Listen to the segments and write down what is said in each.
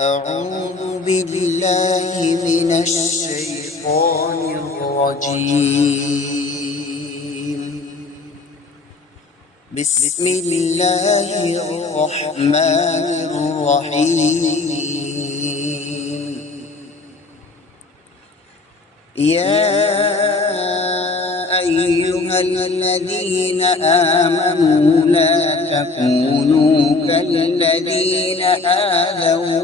أعوذ بالله من الشيطان الرجيم. بسم الله الرحمن الرحيم. يا أيها الذين آمنوا لا تكونوا كالذين آذوا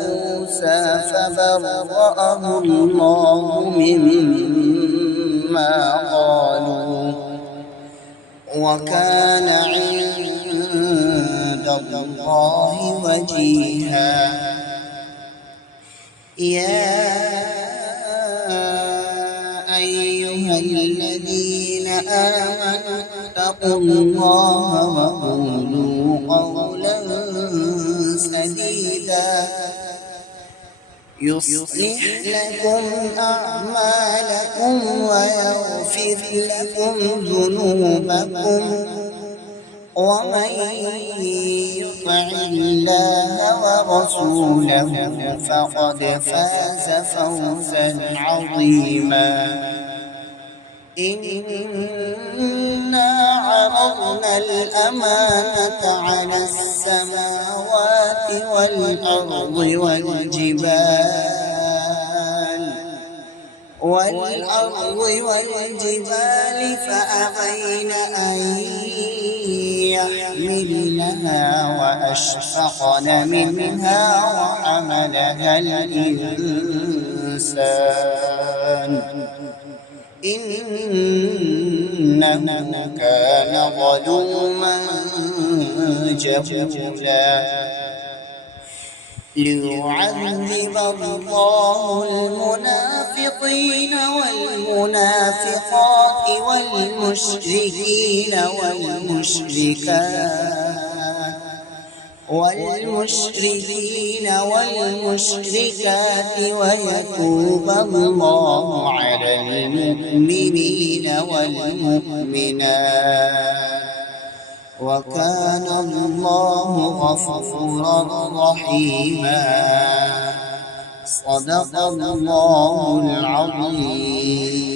موسى فبرأه الله مما قالوا وكان عند الله وجيها. يا أيها الذين آمنوا اتقوا الله وقولوا قولا سديدا يصلح لكم أعمالكم ويغفر لكم ذنوبكم ومن يطع الله ورسوله فقد فاز فوزا عظيما. إنا عرضنا الأمانة على السماوات والأرض والجبال فأبين أن يحملنها وأشفقن منها وحملها الإنسان إنه كان ظلوما جهولا. ليعذب الله المنافقين والمنافقات والمشركين والمشركات ويتوب الله على المؤمنين والمؤمنات وكان الله غفورا رحيما. صدق الله العظيم.